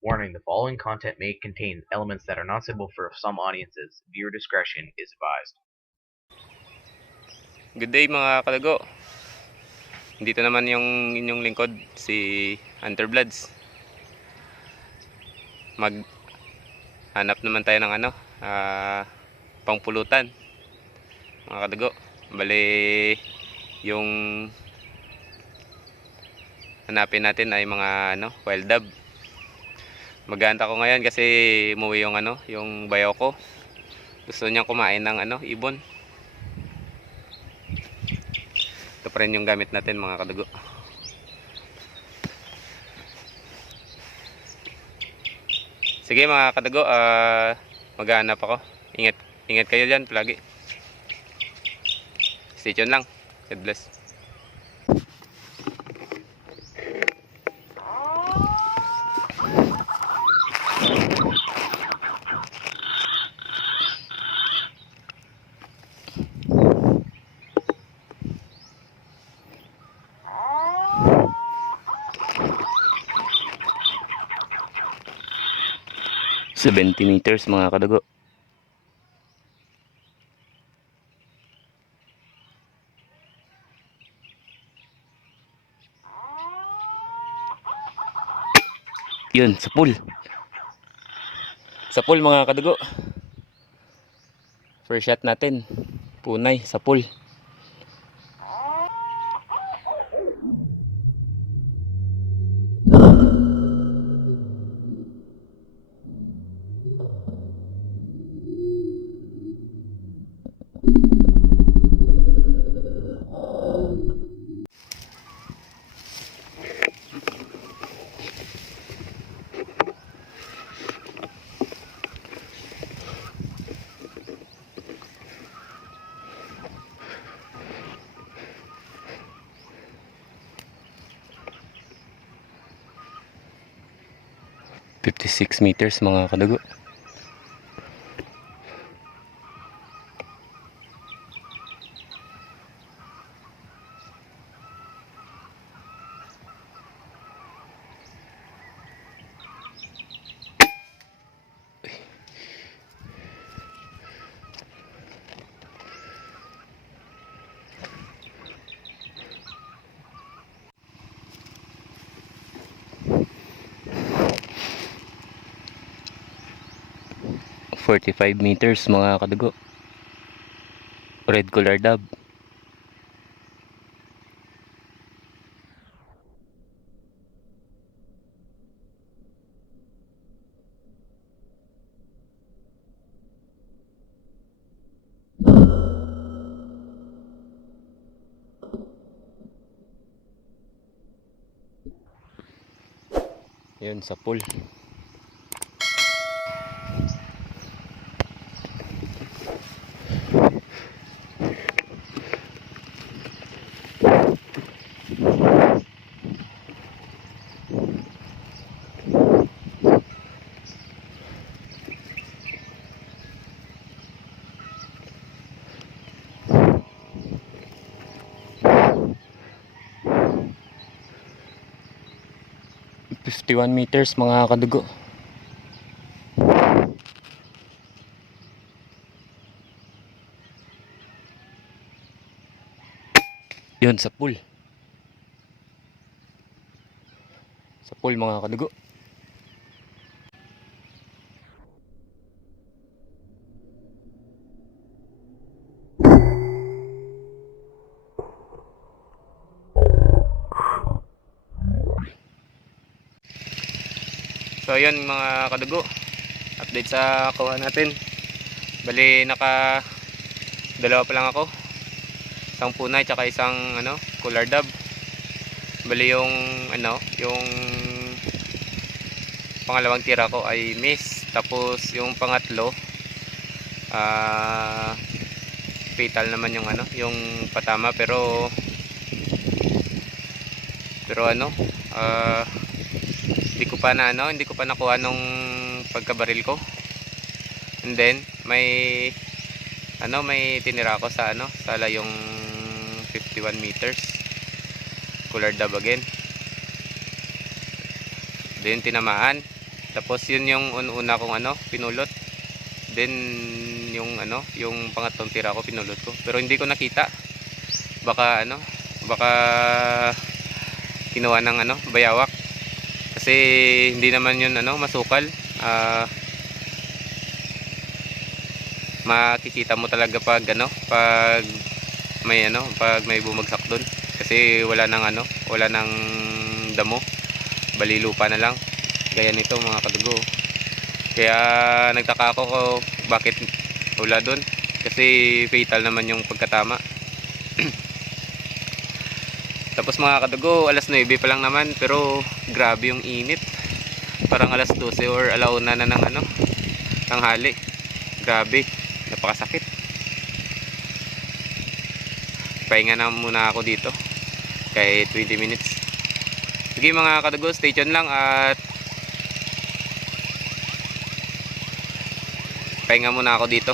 Warning: the following content may contain elements that are not suitable for some audiences. Viewer discretion is advised. Good day mga kalago. Dito naman yung inyong lingkod, si Hunter Bloods. Maghanap naman tayo ng pangpulutan mga kalago. Bali yung hanapin natin ay mga wild dove. Maghahanta ko ngayon kasi umuwi yung bayaw ko. Gusto niyang kumain ng ibon. Ito pa rin yung gamit natin mga kalago. Sige mga kadago, maghahanap ako. Ingat kayo dyan palagi. Stay tuned lang. God bless. $70 mga kadago. Yun, sa pool. Sa pool mga kadago. First shot natin. Punay sa pool. $56 mga kadago. $45 mga kadago. Red collar dove. Yun sa pool. $51 mga kadugo. Yun sa pool. Sa pool mga kadugo. So yun mga kadugo, update sa kuha natin. Bali naka dalawa pa lang ako, isang punay tsaka isang collar dove. Bali yung yung pangalawang tira ko ay miss, tapos yung pangatlo fatal naman yung yung patama, pero hindi ko pa nakuha nung pagkabaril ko. And then may tinira ko sa sala yung 51 meters collar dove again. Then tinamaan Tapos yun yung una kong pinulot. Then yung pangatlong tira ko pinulot ko. Pero hindi ko nakita. Baka kinuha ng bayawak. Kasi hindi naman yun masukal. Makikita mo talaga pag pag may bumagsak doon. Kasi wala nang damo. Bali lupa na lang. Gaya nito mga kadugo. Kaya nagtaka ako bakit wala doon. Kasi fatal naman yung pagkatama. Tapos mga kadugo, alas 9 pa lang naman, pero grabe yung init. Parang alas 12 or alauna na ng tanghali. Grabe, napakasakit. Pahinga na muna ako dito. Kahit 20 minutes. Sige mga kadugo, stay tuned lang at pahinga muna ako dito.